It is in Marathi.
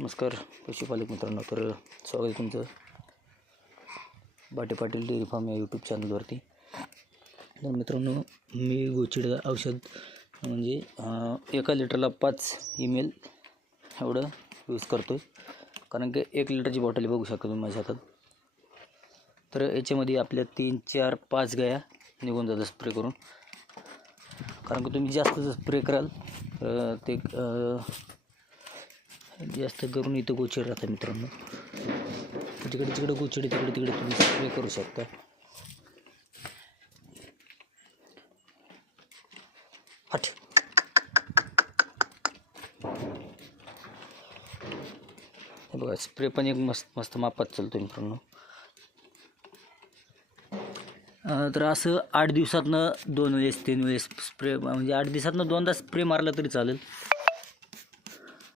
नमस्कार पशुपालक मित्रांनो, तर स्वागत आहे तुमचं बाटे पाटील डेअरी फार्म या यूट्यूब चॅनलवरती. तर मित्रांनो, मी गोचिड औषध म्हणजे 1 लिटरला 5 ml एवढं यूज करतो आहे. कारण की 1 लिटरची बॉटल बघू शकता तुम्ही माझ्या हातात. तर याच्यामध्ये आपल्या 3, 4, 5 गाया निघून जातात स्प्रे करून. कारण की तुम्ही जास्त स्प्रे कराल ते जास्त करून इथं गोचिड राहतं मित्रांनो. जिकडे गोचिड तिकडे तुम्ही स्प्रे करू शकता. हट हे बघा, स्प्रे पण एक मस्त मापात चालतो मित्रांनो. तर असं 8 दिवसातनं 2 वेळेस 3 वेळेस स्प्रे, म्हणजे 8 दिवसातनं 2दा स्प्रे मारला तरी चालेल.